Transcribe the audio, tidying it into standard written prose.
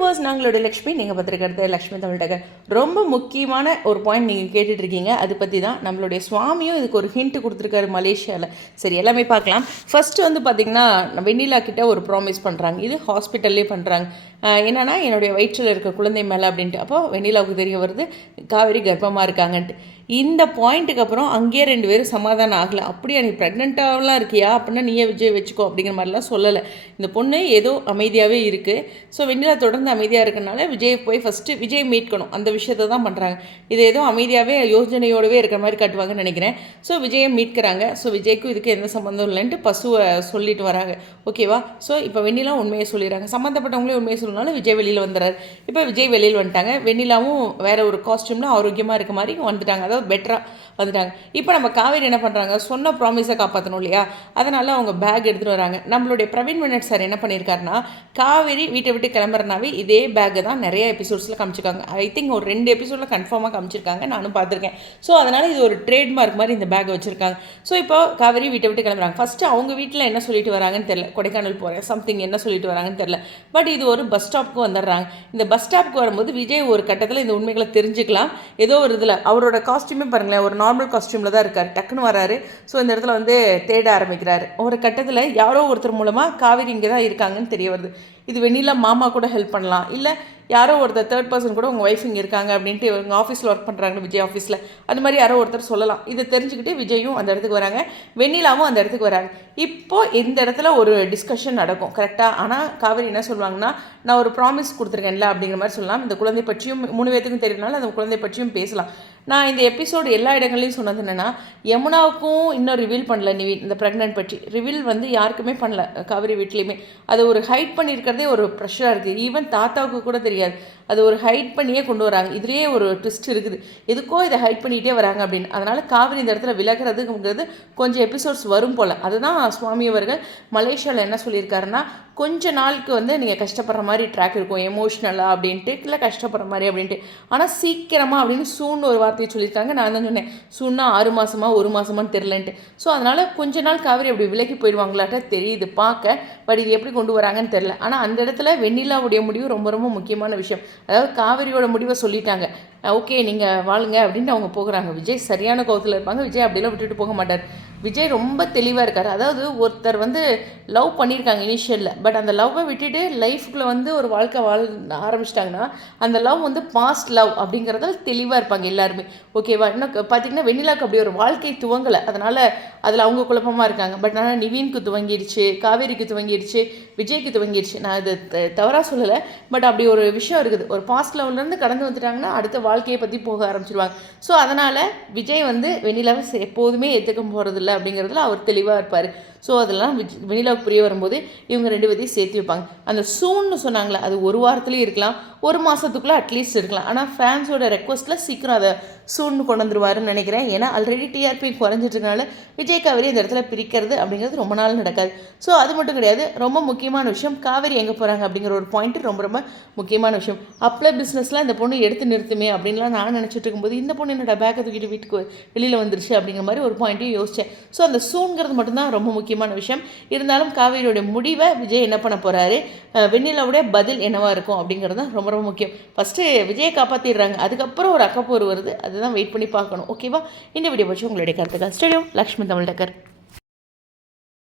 Viewers, நாங்களுடைய Lakshmi. நீங்கள் பார்த்துருக்கிறது லக்ஷ்மி தமிழ் டகர். ரொம்ப முக்கியமான ஒரு பாயிண்ட் நீங்கள் கேட்டுட்ருக்கீங்க. அது பற்றி தான் நம்மளுடைய சுவாமியும் இதுக்கு ஒரு ஹிண்ட் கொடுத்துருக்காரு மலேசியாவில். சரி, எல்லாமே பார்க்கலாம். ஃபஸ்ட்டு வந்து பார்த்திங்கன்னா, வெண்ணிலா கிட்ட ஒரு ப்ராமிஸ் பண்ணுறாங்க. இது ஹாஸ்பிட்டல்லே பண்ணுறாங்க. என்னென்னா, என்னுடைய வயிற்றில் இருக்க குழந்தை மேலே அப்படின்ட்டு. அப்போ வெண்ணிலாவுக்கு தெரிய வருது காவேரி கர்ப்பமாக இருக்காங்கன்ட்டு. இந்த பாயிண்ட்டுக்கு அப்புறம் அங்கேயே 2 பேரும் சமாதானம் ஆகலை. அப்படியா, நீ ப்ரெக்னெண்ட்டாகலாம் இருக்கியா, அப்படின்னா நீயே விஜய் வச்சுக்கோ அப்படிங்கிற மாதிரிலாம் சொல்லலை. இந்த பொண்ணு ஏதோ அமைதியாகவே இருக்குது. ஸோ வெண்ணிலா தொடர்ந்து அமைதியாக இருக்கனால விஜய் போய் ஃபஸ்ட்டு விஜய் மீட்கணும், அந்த விஷயத்தை தான் பண்ணுறாங்க. இது ஏதோ அமைதியாகவே யோஜனையோடவே இருக்கிற மாதிரி காட்டுவாங்கன்னு நினைக்கிறேன். ஸோ விஜயை மீட்கிறாங்க. ஸோ விஜய்க்கும் இதுக்கு எந்த சம்மந்தம் இல்லைன்ட்டு பசுவை சொல்லிட்டு வராங்க. ஓகேவா? ஸோ இப்போ வெண்ணிலா உண்மையை சொல்லிடுறாங்க. சம்மந்தப்பட்டவங்களே உண்மையை சொல்லணும்னாலும் விஜய் வெளியில் வந்துடுறாரு. இப்போ விஜய் வெளியில் வந்துட்டாங்க. வெண்ணிலாவும் வேறு ஒரு காஸ்டியூமில் ஆரோக்கியமாக இருக்க மாதிரி வந்துட்டாங்க. அதாவது பெட்டராக வந்துட்டாங்க. இப்போ நம்ம காவேரி என்ன பண்ணுறாங்க, சொன்ன ப்ராமிஸை காப்பாற்றணும் இல்லையா? அதனால் அவங்க பேக் எடுத்துகிட்டு வராங்க. நம்மளுடைய பிரவீன் வினட் சார் என்ன பண்ணியிருக்காருன்னா, காவேரி வீட்டை விட்டு கிளம்புறனாவே இதே பேக்கை தான் நிறைய எபிசோட்ஸில் காமிச்சிருக்காங்க. ஐ திங்க் ஒரு 2 எபிசோடில் கன்ஃபார்மாக காமிச்சிருக்காங்க, நானும் பார்த்துருக்கேன். ஸோ அதனால் இது ஒரு ட்ரேட்மார்க் மாதிரி இந்த பேக்கை வச்சுருக்காங்க. ஸோ இப்போ காவேரி வீட்டை விட்டு கிளம்புறாங்க. ஃபஸ்ட்டு அவங்க வீட்டில் என்ன சொல்லிட்டு வராங்கன்னு தெரியல, கொடைக்கானல் போகிறேன் சம்திங் என்ன சொல்லிட்டு வராங்கன்னு தெரியல. பட் இது ஒரு பஸ் ஸ்டாப்புக்கு வந்துடுறாங்க. இந்த பஸ் ஸ்டாப்புக்கு வரும்போது விஜய் ஒரு கட்டத்தில் இந்த உண்மைகளை தெரிஞ்சுக்கலாம். ஏதோ ஒரு இதில் அவரோட காஸ்டியூமே பாருங்களேன், ஒரு நார்மல் காஸ்டியூமில் தான் இருக்கார். டக்குன்னு வராரு. ஸோ இந்த இடத்துல வந்து தேட ஆரம்பிக்கிறாரு. ஒரு கட்டத்தில் யாரோ ஒருத்தர் மூலமாக காவேரி இங்கே தான் இருக்காங்கன்னு தெரிய வருது. இது வெண்ணிலா மாமா கூட ஹெல்ப் பண்ணலாம், இல்லை யாரோ ஒருத்தர் தேர்ட் பர்சன் கூட உங்கள் ஒய்ஃப் இங்கே இருக்காங்க அப்படின்ட்டு இவங்க ஆஃபீஸில் ஒர்க் பண்ணுறாங்க விஜய் ஆஃபீஸில், அது மாதிரி யாரோ ஒருத்தர் சொல்லலாம். இதை தெரிஞ்சுக்கிட்டு விஜயும் அந்த இடத்துக்கு வராங்க, வெண்ணிலாவும் அந்த இடத்துக்கு வராங்க. இப்போது இந்த இடத்துல ஒரு டிஸ்கஷன் நடக்கும் கரெக்டாக. ஆனால் காவேரி என்ன சொல்லுவாங்கன்னா, நான் ஒரு ப்ராமிஸ் கொடுத்துருக்கேன்ல அப்படிங்கிற மாதிரி சொல்லலாம். இந்த குழந்தை பற்றியும் 3 பேத்துக்கும் தெரியறதுனால அந்த குழந்தை பற்றியும் பேசலாம். நான் இந்த எபிசோடு எல்லா இடங்கள்லையும் சொன்னது என்னென்னா, யமுனாவுக்கும் இன்னும் ரிவீல் பண்ணல நிவின் இந்த ப்ரெக்னென்ட் பற்றி. ரிவீல் வந்து யாருக்குமே பண்ணல காவேரி வீட்லேயுமே. அதை ஒரு ஹைட் பண்ணியிருக்கிறதே ஒரு ப்ரெஷராக இருக்குது. ஈவன் தாத்தாவுக்கு கூட தெரியாது. அது ஒரு ஹைட் பண்ணியே கொண்டு வராங்க. இதுலேயே ஒரு ட்விஸ்ட் இருக்குது, எதுக்கோ இதை ஹைட் பண்ணிகிட்டே வராங்க அப்படின்னு. அதனால் காவேரி இந்த இடத்துல விலகிறதுங்கிறது கொஞ்சம் எபிசோட்ஸ் வரும் போல். அதுதான் சுவாமி அவர்கள் மலேசியாவில் என்ன சொல்லியிருக்காருன்னா, கொஞ்ச நாளுக்கு வந்து நீங்கள் கஷ்டப்படுற மாதிரி ட்ராக் இருக்கும் எமோஷ்னலாக அப்படின்ட்டு, இல்லை கஷ்டப்படுற மாதிரி அப்படின்ட்டு. ஆனால் சீக்கிரமாக அப்படின்னு சூன்னு ஒரு வார்த்தையை சொல்லியிருக்காங்க. நான் தான் சொன்னேன், சூன்னா 6 மாதமா 1 மாதமானு தெரிலன்ட்டு. ஸோ அதனால் கொஞ்ச நாள் காவேரி அப்படி விலகி போயிடுவாங்களாட்ட தெரியுது பார்க்க. பட் இது எப்படி கொண்டு வராங்கன்னு தெரில. ஆனால் அந்த இடத்துல வெண்ணிலாவுடைய முடிவு ரொம்ப ரொம்ப முக்கியமான விஷயம். அதாவது காவேரியோட முடிவை சொல்லிட்டாங்க, ஓகே நீங்கள் வாழுங்க அப்படின்ட்டு அவங்க போகிறாங்க. விஜய் சரியான கோவத்தில் இருப்பாங்க. விஜய் அப்படிலாம் விட்டுட்டு போக மாட்டார். விஜய் ரொம்ப தெளிவாக இருக்கார். அதாவது ஒருத்தர் வந்து லவ் பண்ணியிருக்காங்க இனிஷியலில், பட் அந்த லவ்வை விட்டுட்டு லைஃப்குள்ளே வந்து ஒரு வாழ்க்கை வாழ ஆரம்பிச்சிட்டாங்கன்னா அந்த லவ் வந்து பாஸ்ட் லவ் அப்படிங்கிறதால தெளிவாக இருப்பாங்க எல்லாருமே. ஓகேவா? இன்னும் பார்த்திங்கன்னா வெண்ணிலாவுக்கு அப்படி ஒரு வாழ்க்கை துவங்கலை, அதனால் அதில் அவங்க குழப்பமாக இருக்காங்க. பட் ஆனால் நிவீனுக்கு துவங்கிடுச்சு, காவேரிக்கு துவங்கிடுச்சு, விஜய்க்கு துவங்கிடுச்சு. நான் இது தவறாக சொல்லலை, பட் அப்படி ஒரு விஷயம் இருக்குது. ஒரு பாஸ்ட் லவ்லேருந்து கடந்து வந்துட்டாங்கன்னா அடுத்த வாழ்க்கையை பற்றி போக ஆரம்பிச்சிடுவாங்க. ஸோ அதனால் விஜய் வந்து வெண்ணிலாவை எப்போதுமே ஏற்றுக்க போகிறதில்ல அப்படிங்கிறதுல அவர் தெளிவாக இருப்பார். ஸோ அதெல்லாம் வெண்ணிலாவுக்கு புரிய வரும்போது இவங்க 2 பேரையும் சேர்த்து வைப்பாங்க. அந்த சூன்னு சொன்னாங்களே, அது 1 வாரத்துலேயும் இருக்கலாம், 1 மாதத்துக்குள்ளே அட்லீஸ்ட் இருக்கலாம். ஆனால் ஃபேன்ஸோட ரெக்வஸ்ட்டில் சீக்கிரம் அதை சூன்னு கொண்டு வந்துருவாருன்னு நினைக்கிறேன். ஏன்னா ஆல்ரெடி டிஆர்பி குறைஞ்சிட்ருக்கனால விஜய் காவேரி இந்த இடத்துல பிரிக்கிறது அப்படிங்கிறது ரொம்ப நாள் நடக்காது. ஸோ அது மட்டும் கிடையாது, ரொம்ப முக்கியமான விஷயம் காவேரி எங்கே போகிறாங்க அப்படிங்கிற ஒரு பாயிண்ட்டு ரொம்ப ரொம்ப முக்கியமான விஷயம். அப்ளை பிஸ்னஸ்லாம் இந்த பொண்ணு எடுத்து நிறுத்துமே அப்படின்லாம் நான் நினச்சிட்டு இருக்கும்போது, இந்த பொண்ணு என்னோட பேக்கை தூக்கிட்டு வீட்டுக்கு வெளியில் வந்துருச்சு அப்படிங்கிற மாதிரி ஒரு பாயிண்ட்டையும் யோசித்தேன். ஸோ அந்த சூன்கிறது மட்டும்தான் ரொம்ப முக்கியமான விஷயம். இருந்தாலும் காவேரியோட முடிவை விஜய் என்ன பண்ண போகிறாரு, வெண்ணிலாவுடைய பதில் என்னவாக இருக்கும் அப்படிங்கிறது தான் ரொம்ப ரொம்ப முக்கியம். ஃபஸ்ட்டு விஜயை காப்பாற்றிடுறாங்க, அதுக்கப்புறம் ஒரு அக்கப்போர் வருது, அதுதான் வெயிட் பண்ணி பார்க்கணும். ஓகேவா? இந்த வீடியோ பற்றி உங்களுடைய கருத்துக்கள். ஸ்டேடியம் லக்ஷ்மி தமிழ் டக்கர்.